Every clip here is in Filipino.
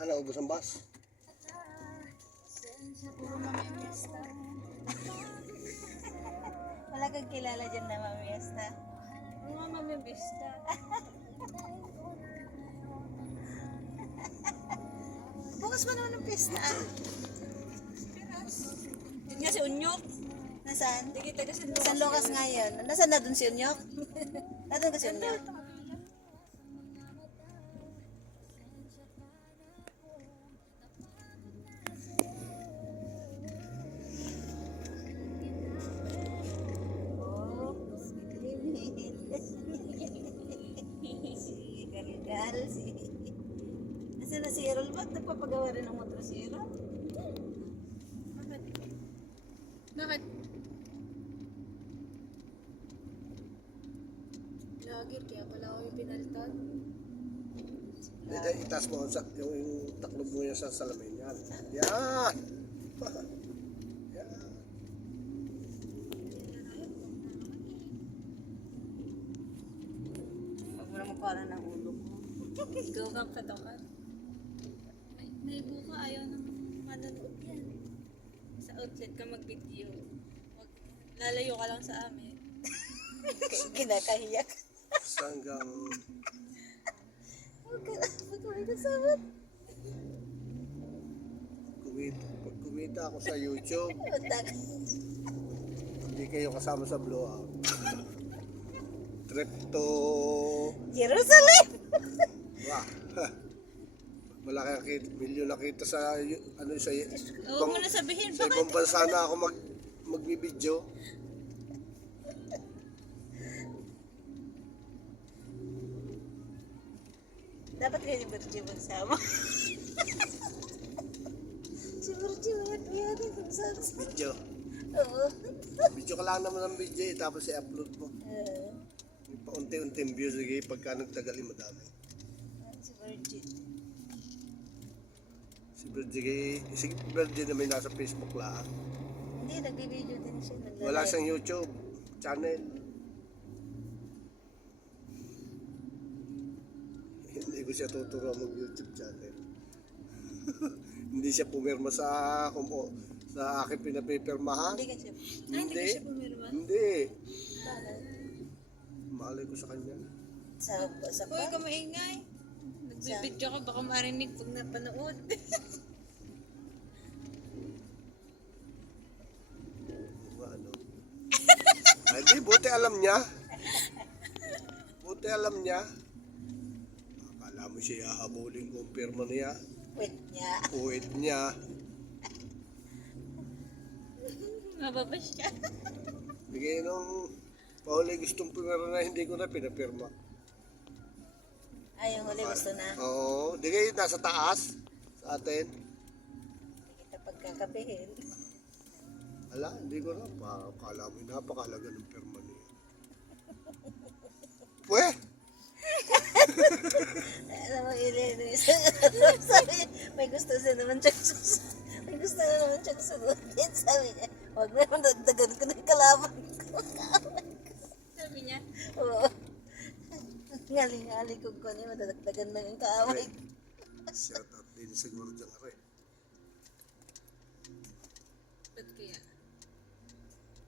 Ano, ubos ang bus? Puro mamimiesta. Wala kang kilala dyan na mamiesta. Puro mamimiesta. Bukas pa naman ang pista. Yun nga si Unyok. Nasaan? Hindi kita kasi San Lucas nga yun. Nasaan na dun si Unyok? Nasaan ka si Unyok? Si Galgal, si... Nasaan na si Errol? Ba't nagpapagawa rin ng motor si Errol? Bakit? Lagi, kaya pala ako yung pinalitan. Hindi, itaas mo yung taklob mo yan sa salamin yan. Yan! Yan. Huwag mo naman para ng ulo ko. Ikaw kang patokan. May buka, ayaw nang manonood yan. Sa outlet ka mag-video. Lalayo ka lang sa amin. Kinakahiyak. Hanggang Huwag ka may kasama. pag kumita ako sa YouTube, hindi kayo kasama sa blowout. Trip to... Jerusalem! Wah! Malaki ang milyon na kita sa ano sa Huwag mo na sabihin, sa ibang bansa na ako magbibideo. Dapat kayo ni Virgil magsama. Si Virgil, yan yung magsama. Video. Oo. Video ka lang naman ng video tapos i-upload mo. Paunti-unting views sige pagka nagtagali madami. Si Virgil. Si Virgil na may nasa Facebook lang. Hindi, nagbibideo din siya. Wala siyang YouTube channel. Hindi ko siya tuturo mag-YouTube channel. Hindi siya pumirma sa aking pinapipirmahan. Hindi ka siya. hindi ka siya pumirma. Hindi. Malay ko sa kanya. Sa Huwag ka maingay. Nagbibidyo ka, baka marinig pag napanood. Ano? Ay, di, buti alam niya. Buti alam niya. Akala mo siya hahabulin kung pirma niya. wait niya. Uwit niya. Mababas siya. Bigay nung Pauli gustong pirma na hindi ko na pinapirma. Ay, yung huli gusto na. Oo, di kayo nasa taas sa atin. Hindi kita pagkakabihin. Ala, hindi ko na. Akala mo, napakalaga ng pirma niya. Pweh! Alam mo, Irene, isang araw, sabi niya, may gusto siya naman siya susunod. May gusto na naman siya sunodin. Sabi niya, huwag na naman dagdagan ko na yung kalaban ko. Sabi niya, Oo. Ngaling-ngaling ko niya, madadagdagan na yung kaaway. Shout out din siguro dyan ka rin. ba't kaya?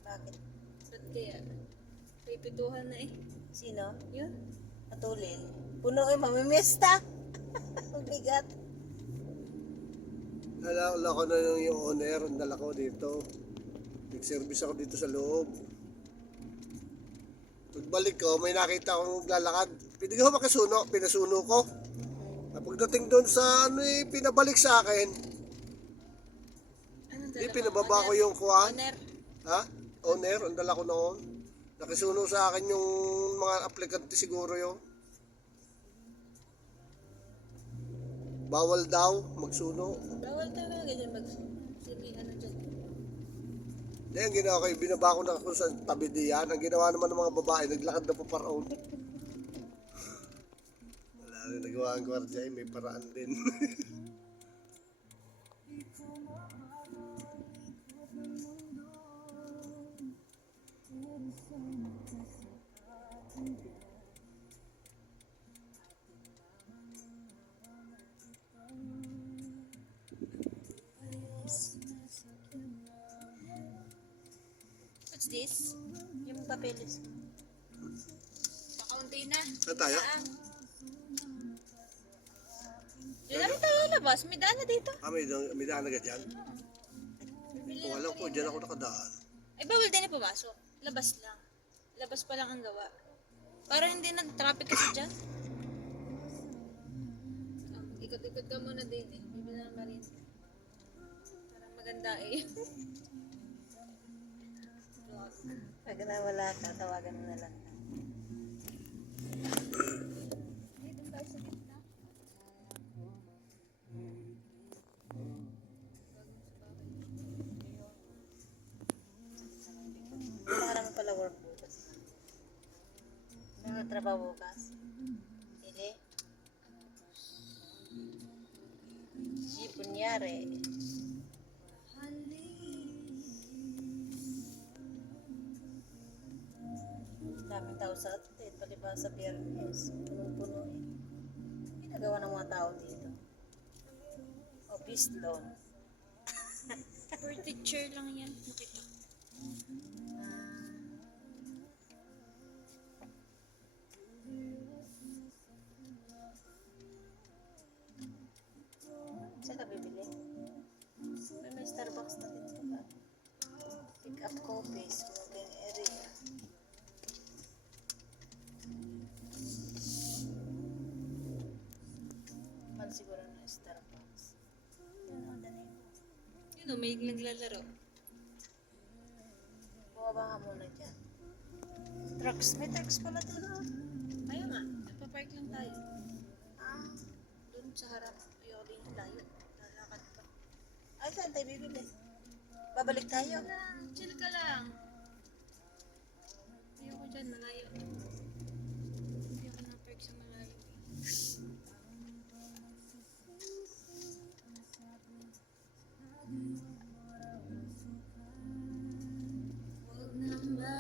Bakit? Ba't kaya? May pituhan na eh. Sino? Yun. Patulin. Puno yung mamimista. Ang bigat. Nalala ko na yung owner, ang dala ko dito. Nag-service ako dito sa loob. Pagbalik ko, may nakita akong lalakad. Pwede ko makasuno, pinasuno ko. Pagdating doon sa pinabalik sa akin, Anong di dala mo? pinababa ko yung kuwan. Owner. Ha? Owner, ang dala ko noon. Nakisuno sa akin yung mga aplikante siguro yun. Bawal daw magsuno. Bawal talaga ganyan mag-simi ano dyan. Hindi, ang ginawa ko, binaba ko na ako sa tabi diyan. Ang ginawa naman ng mga babae, naglakad na pa paraon. Wala rin nagawa ang gwardiya, may paraan din. papeles. Yung papeles. Kakaunti na. Saan tayo? Diyan na rin tayo labas. May daan na dito. May daan agad yan? Bibili Kung na alam tayo. ko, dyan ako nakadaan. Ay, bawal din na pumasok. Labas lang. Labas pa lang ang gawa. Para hindi na traffic kasi dyan. Ikot-ikot ka muna din eh. Bibili na naman rin. Parang maganda eh. Pag nawala ka, tawagan mo na lang. Dito tayo sa gitna. Para naman pala work bukas. May trabaho bukas. Hindi. Si kunyari. Daming tao sa atin. Paliba sa Biyernes. Punong-puno eh. Ginagawa ng mga tao dito. Office loan. For teacher lang yan. Nakita. Saan ka bibili? May Starbucks na dito ba? Pick up coffees. Smoking area. Man siguro na Starbucks. Yan ang dali mo. Yun o, may naglalaro. Bumaba ka muna dyan. Trucks. May trucks pala dito. Ayaw nga. Nagpa-park lang tayo. Ah. Doon sa harap. Ayoko din yung layo. Lalakad pa. Ay, saan tayo bibili? Babalik tayo. Chill ka lang. Ayoko dyan, malayo. Hindi ako na-park sa malayo. Huwag naman.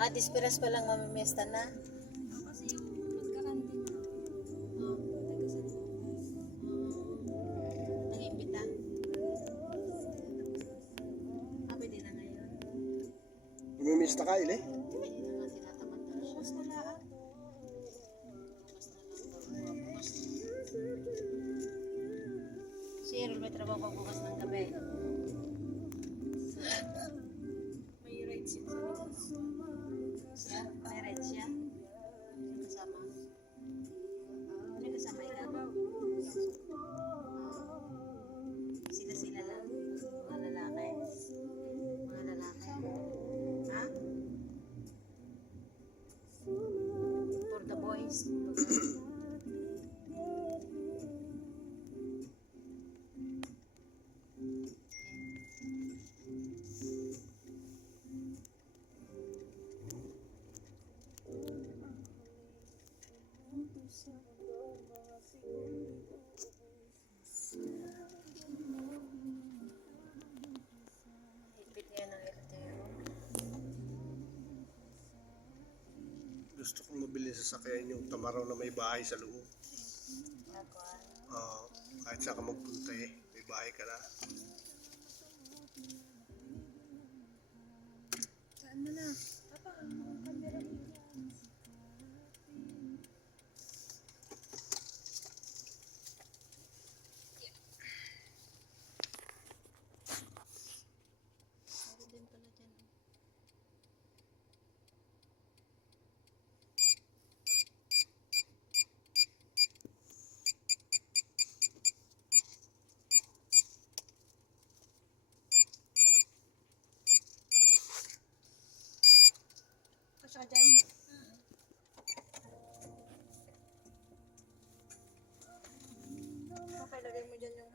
Ah, disperas pa lang mamimiesta na. Kasi yung magkakantin na. Taga San Lucas. Nangimbita. Ah, pwede na ngayon. Umimiss na kail eh. Hindi na nga tinatamad na siya. Bukas na lahat. Bukas na lang daw. Bukas na. Si Errol may trabaho pag bukas ng gabi. May rides yun sa likod. Siya? May red siya? May kasama? May kasama ikaw? Sila-sila lang? Mga lalaki? Mga lalaki? Ha? For the boys? Higpit niya ng LTO. Gusto kong mabili sa sakyan yung tamaraw na may bahay sa loob. Nagkuhan. Kahit saan ka magpunta eh, may bahay ka na. Saan mo na? Papa, ang camera niya. Meron din pala dyan. Kasya dyan. Okay, lagay mo dyan yung